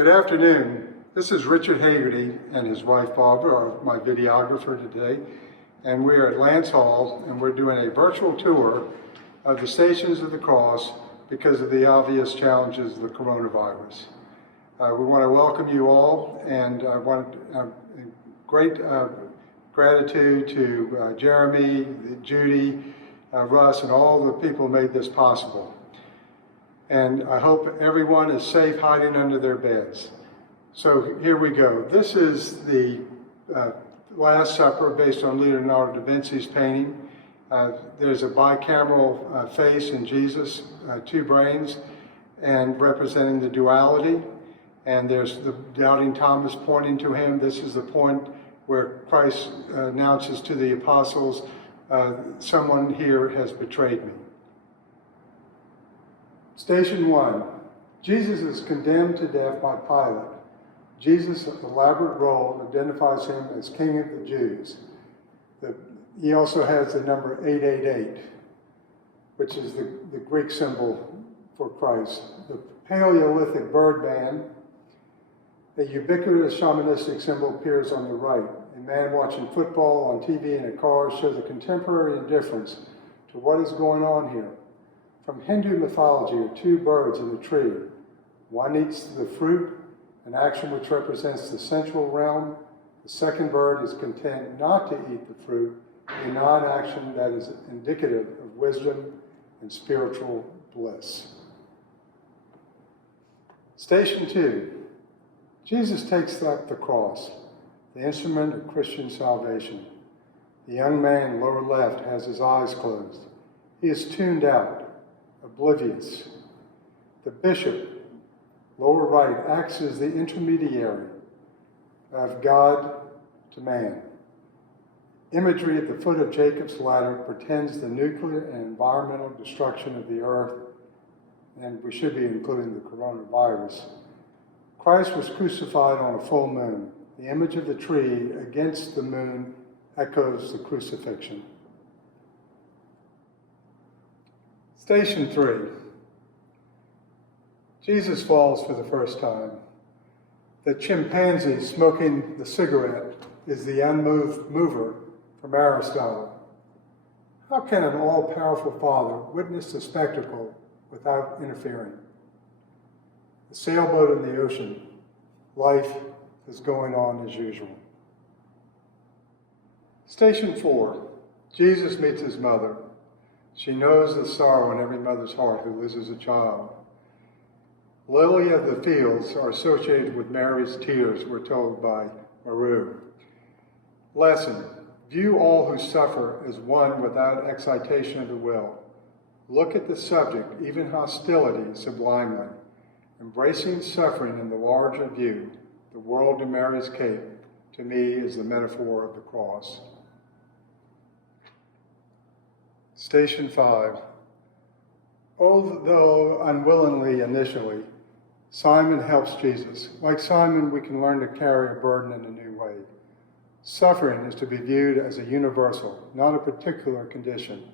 Good afternoon. This is Richard Hagerty and his wife Barbara, my videographer today, and we're at Lance Hall and we're doing a virtual tour of the Stations of the Cross because of the obvious challenges of the coronavirus. We want to welcome you all, and I want great gratitude to Jeremy, Judy, Russ, and all the people who made this possible. And I hope everyone is safe hiding under their beds. So here we go. This is the Last Supper based on Leonardo da Vinci's painting. There's a bicameral face in Jesus, two brains, and representing the duality. And there's the doubting Thomas pointing to him. This is the point where Christ announces to the apostles, someone here has betrayed me. Station 1. Jesus is condemned to death by Pilate. Jesus' elaborate role identifies him as King of the Jews. He also has the number 888, which is the Greek symbol for Christ. The Paleolithic bird man, a ubiquitous shamanistic symbol, appears on the right. A man watching football on TV in a car shows a contemporary indifference to what is going on here. From Hindu mythology are two birds in a tree. One eats the fruit, an action which represents the sensual realm. The second bird is content not to eat the fruit, a non-action that is indicative of wisdom and spiritual bliss. Station 2. Jesus takes up the cross, the instrument of Christian salvation. The young man lower left has his eyes closed. He is tuned out, oblivious. The bishop, lower right, acts as the intermediary of God to man. Imagery at the foot of Jacob's ladder pretends the nuclear and environmental destruction of the earth, and we should be including the coronavirus. Christ was crucified on a full moon. The image of the tree against the moon echoes the crucifixion. Station 3. Jesus falls for the first time. The chimpanzee smoking the cigarette is the unmoved mover from Aristotle. How can an all-powerful father witness the spectacle without interfering? The sailboat in the ocean. Life is going on as usual. Station 4. Jesus meets his mother. She knows the sorrow in every mother's heart who loses a child. Lily of the fields are associated with Mary's tears, we're told by Maru. Lesson: view all who suffer as one without excitation of the will. Look at the subject, even hostility, sublimely. Embracing suffering in the larger view, the world to Mary's cape, to me is the metaphor of the cross. Station 5. Although unwillingly initially, Simon helps Jesus. Like Simon, we can learn to carry a burden in a new way. Suffering is to be viewed as a universal, not a particular condition.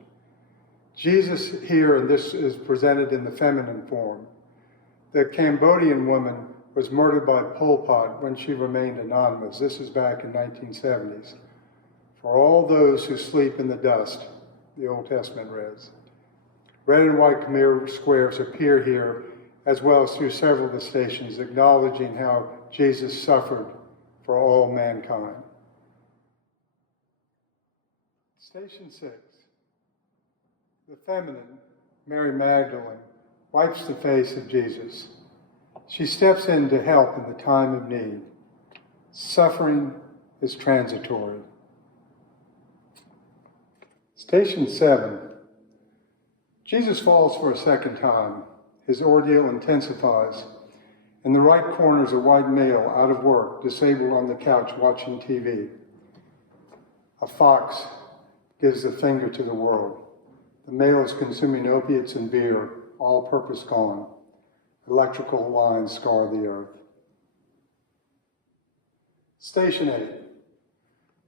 Jesus here, and this is presented in the feminine form. The Cambodian woman was murdered by Pol Pot when she remained anonymous. This is back in 1970s. For all those who sleep in the dust, the Old Testament reads. Red and white Khmer squares appear here, as well as through several of the stations, acknowledging how Jesus suffered for all mankind. Station 6. The feminine, Mary Magdalene, wipes the face of Jesus. She steps in to help in the time of need. Suffering is transitory. Station 7. Jesus falls for a second time. His ordeal intensifies. In the right corner is a white male, out of work, disabled on the couch watching TV. A fox gives the finger to the world. The male is consuming opiates and beer, all purpose gone. Electrical lines scar the earth. Station 8.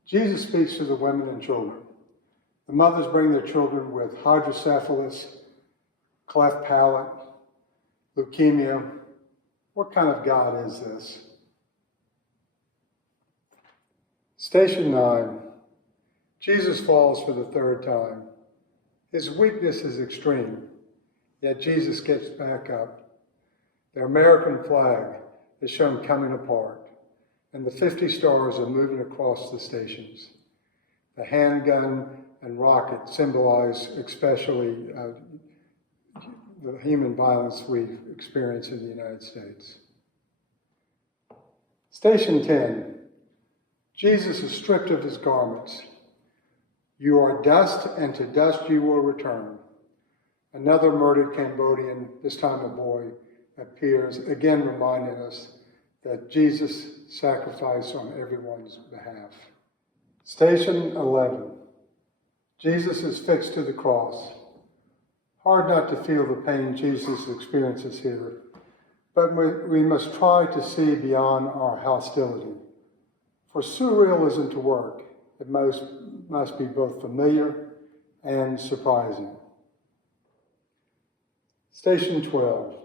Jesus speaks to the women and children. The mothers bring their children with hydrocephalus, cleft palate, leukemia, What kind of God is this? Station 9. Jesus falls for the third time. His weakness is extreme, yet Jesus gets back up. The American flag is shown coming apart, and the 50 stars are moving across the stations. The handgun and rocket symbolize especially the human violence we experience in the United States. Station 10. Jesus is stripped of his garments. You are dust, and to dust you will return. Another murdered Cambodian, this time a boy, appears, again reminding us that Jesus sacrificed on everyone's behalf. Station 11. Jesus is fixed to the cross. Hard not to feel the pain Jesus experiences here, but we must try to see beyond our hostility. For surrealism to work, it must be both familiar and surprising. Station 12,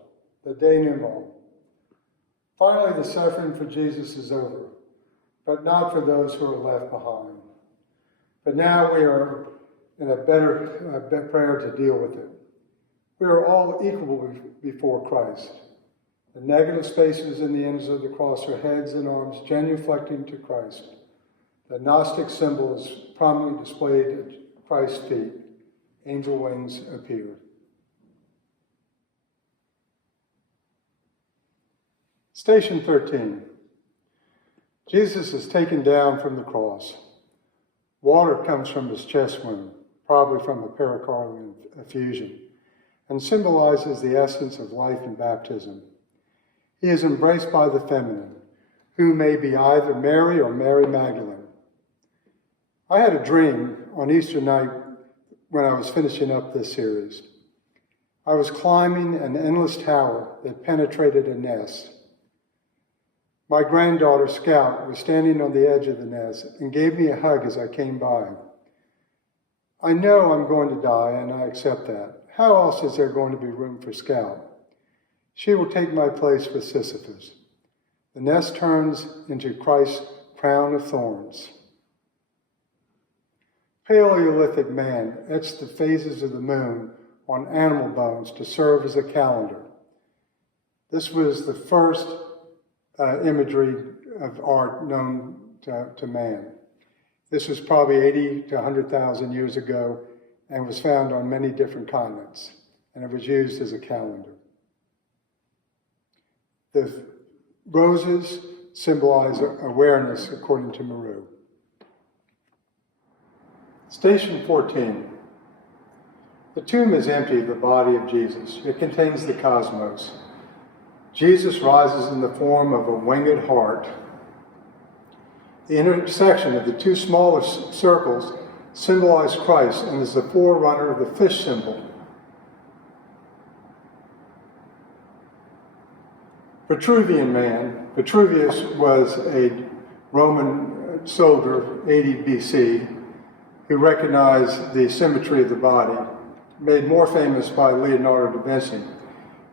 the denouement. Finally, the suffering for Jesus is over, but not for those who are left behind. But now we are in a better prayer to deal with it. We are all equal before Christ. The negative spaces in the ends of the cross are heads and arms genuflecting to Christ. The Gnostic symbol is prominently displayed at Christ's feet. Angel wings appear. Station 13. Jesus is taken down from the cross. Water comes from his chest wound, probably from a pericardial effusion, and symbolizes the essence of life in baptism. He is embraced by the feminine, who may be either Mary or Mary Magdalene. I had a dream on Easter night when I was finishing up this series. I was climbing an endless tower that penetrated a nest. My granddaughter, Scout, was standing on the edge of the nest and gave me a hug as I came by. I know I'm going to die, and I accept that. How else is there going to be room for Scout? She will take my place with Sisyphus. The nest turns into Christ's crown of thorns. Paleolithic man etched the phases of the moon on animal bones to serve as a calendar. This was the first imagery of art known to man. This was probably 80 to 100,000 years ago and was found on many different continents, and it was used as a calendar. The roses symbolize awareness, according to Maru. Station 14. The tomb is empty of the body of Jesus. It contains the cosmos. Jesus rises in the form of a winged heart. The intersection of the two smaller circles symbolize Christ and is the forerunner of the fish symbol. Vitruvian man. Vitruvius was a Roman soldier, 80 BC, who recognized the symmetry of the body, made more famous by Leonardo da Vinci,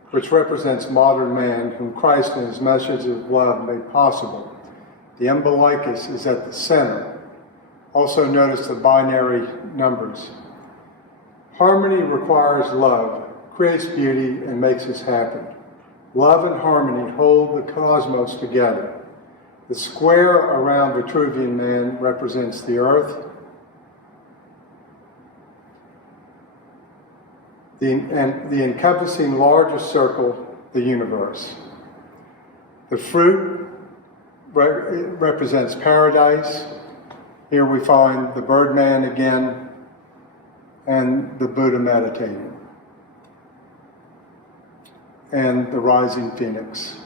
which represents modern man whom Christ and his message of love made possible. The umbilicus is at the center. Also notice the binary numbers. Harmony requires love, creates beauty, and makes us happy. Love and harmony hold the cosmos together. The square around Vitruvian man represents the earth, and the encompassing largest circle, the universe. The fruit represents paradise. Here we find the Birdman again and the Buddha meditating and the rising phoenix.